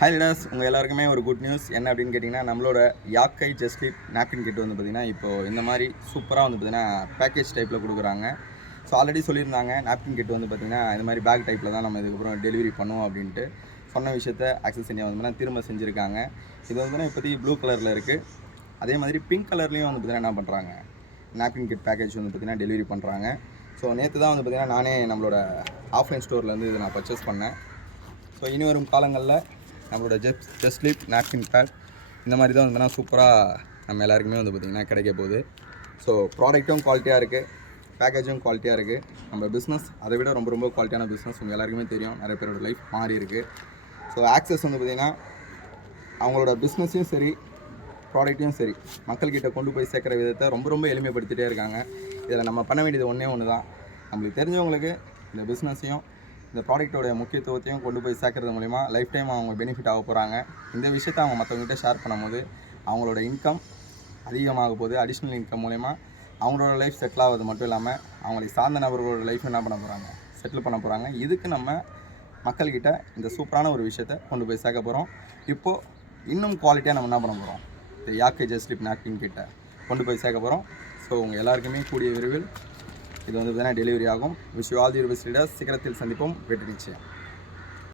Hi leaders, உங்கள் எல்லாருக்குமே ஒரு குட் நியூஸ் என்ன அப்படின்னு கேட்டிங்கன்னா, நம்மளோட யாக்கை ஜஸ்ட் ஸ்லீப் நாப்கின் கிட் வந்து பார்த்திங்கன்னா இப்போது இந்த மாதிரி சூப்பராக வந்து பார்த்திங்கன்னா பேக்கேஜ் டைப்பில் கொடுக்குறாங்க. ஸோ ஆல்ரெடி சொல்லியிருந்தாங்க நாப்கின் கிட் வந்து பார்த்திங்கன்னா இந்த மாதிரி பேக் டைப்பில் தான் நம்ம இதுக்கப்புறம் டெலிவரி பண்ணுவோம் அப்படின்ட்டு சொன்ன விஷயத்த ஆக்சஸ் இந்தியா வந்து திரும்ப செஞ்சுருக்காங்க. இது வந்து இப்போதைக்கு ப்ளூ கலரில் இருக்குது. அதே மாதிரி பிங்க் கலர்லேயும் வந்து பார்த்திங்கன்னா என்ன பண்ணுறாங்க, நாப்கின் கிட் பேக்கேஜ் வந்து பார்த்திங்கன்னா டெலிவரி பண்ணுறாங்க. ஸோ நேற்று தான் வந்து பார்த்திங்கன்னா நானே நம்மளோட ஆஃப்லைன் ஸ்டோர்லேருந்து இதை நான் பர்ச்சேஸ் பண்ணேன். ஸோ இனி வரும் காலங்களில் நம்மளோட ஜஸ்ட் ஸ்லீப் நாப்கின் பேட் இந்த மாதிரி தான் வந்து சூப்பராக நம்ம எல்லாருக்குமே வந்து பார்த்திங்கன்னா கிடைக்க போகுது. ஸோ ப்ராடக்ட்டும் குவாலிட்டியாக இருக்குது, பேக்கேஜும் குவாலிட்டியாக இருக்குது. நம்ம பிஸ்னஸ் அதை விட ரொம்ப ரொம்ப குவாலிட்டியான பிஸ்னஸ் உங்கள் எல்லாருக்குமே தெரியும். நிறைய பேரோட லைஃப் மாறி இருக்குது. ஸோ ஆக்சஸ் வந்து பார்த்திங்கன்னா அவங்களோட பிஸ்னஸையும் சரி ப்ராடக்ட்டையும் சரி மக்கள்கிட்ட கொண்டு போய் சேர்க்குற விதத்தை ரொம்ப ரொம்ப எளிமைப்படுத்திகிட்டே இருக்காங்க. இதில் நம்ம பண்ண வேண்டியது ஒன்று தான், நம்மளுக்கு தெரிஞ்சவங்களுக்கு இந்த பிஸ்னஸையும் இந்த ப்ராடக்ட்டோடைய முக்கியத்துவத்தையும் கொண்டு போய் சேர்க்கறது மூலிமா லைஃப் டைம் அவங்க பெனிஃபிட் ஆக போகிறாங்க. இந்த விஷயத்தை அவங்க மற்றவங்ககிட்ட ஷேர் பண்ணும்போது அவங்களோட இன்கம் அதிகமாக போகுது. அடிஷ்னல் இன்கம் மூலிமா அவங்களோட லைஃப் செட்டில் ஆகிறது மட்டும் இல்லாமல் அவங்களை சார்ந்த நபர்களோட லைஃப் என்ன பண்ண போகிறாங்க, செட்டில் பண்ண போகிறாங்க. இதுக்கு நம்ம மக்கள்கிட்ட இந்த சூப்பரான ஒரு விஷயத்தை கொண்டு போய் சேர்க்க போகிறோம். இப்போது இன்னும் குவாலிட்டியாக நம்ம என்ன பண்ண போகிறோம், இந்த யாக்கை ஜஸ்ட் ஸ்லீப் நாப்கின் கிட்ட கொண்டு போய் சேர்க்க போகிறோம். ஸோ உங்கள் எல்லாருக்குமே கூடிய விரைவில் இது வந்து டெலிவரி ஆகும். Wish you all the best leaders. சீக்கிரத்தில் சந்திப்போம். வெற்றி நிச்சயம்.